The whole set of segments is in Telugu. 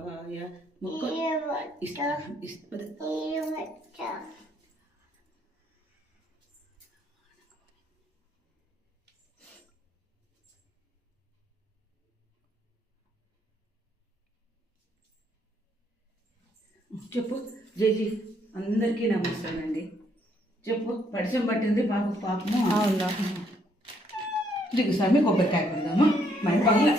శివాయ మొక్క చెప్పు జైజీ అందరికీ నమస్తానండి. చెప్పు పరిచయం పట్టింది పాపము. అవునా దిగు స్వామి కొబ్బరికాయ కొడదామా మరి పగల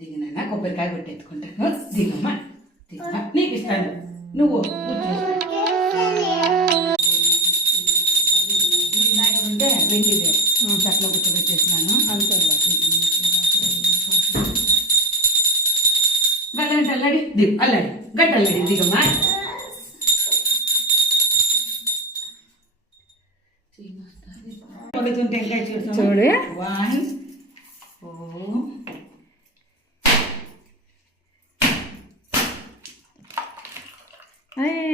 దిగినా కొబ్బరికాయ కొట్టెత్తుకుంటాను. దిగమ్మా దిగమ్మా నీకు ఇస్తాను. నువ్వు వినాయకుడు ఉంటే వెండిదే చట్లో కూర్చోబెట్టేసినాను. అంతే గల్లంటే అల్లాడి దిగు అల్లాడి గట్ట అల్లాడి దిగమ్మా. పడుతుంటే ఇంకా చూడు 1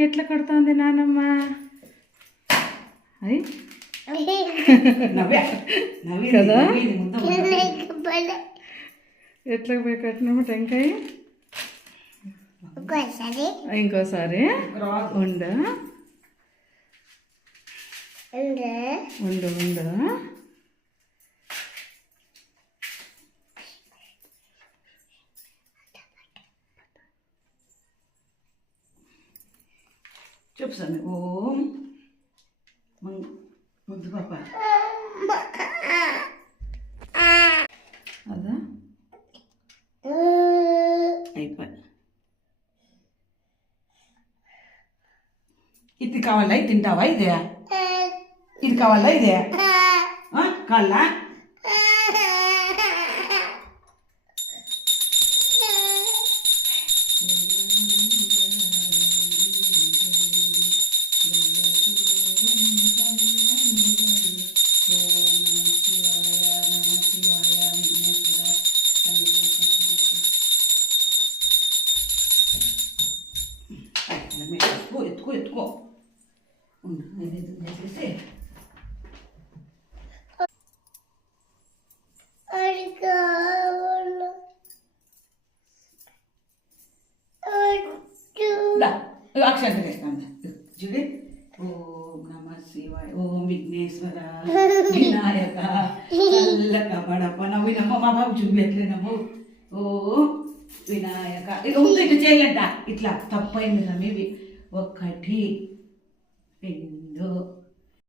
ఎట్లా కొడుతుంది నానమ్మ? కదా ఎట్లా పోయి కట్టినాము టెంకాయ. ఇంకోసారి ఉండు ఉండు ఉండు. చెప్పు స్వామి. ఓం ముద్దు పాప అదా అయిపోయి. ఇది కావాలా? ఇది తింటావా? ఇదే ఇది కావాలా? ఇదే కావాలా? ఎత్తుకో ఎత్తుకో చేసేసి అక్షంత వేస్తాను చూడి. ఓం నమ శివాయ. ఓం విఘ్నేశ్వర వినాయక చల్లక పడప నవ్వినమ్మ మా బాబు చూపించలేనమ్మ. ఓ వినాయక ఉంది ఇటు చేయాలంట. ఇట్లా తప్పైంది నమ్మి 1 2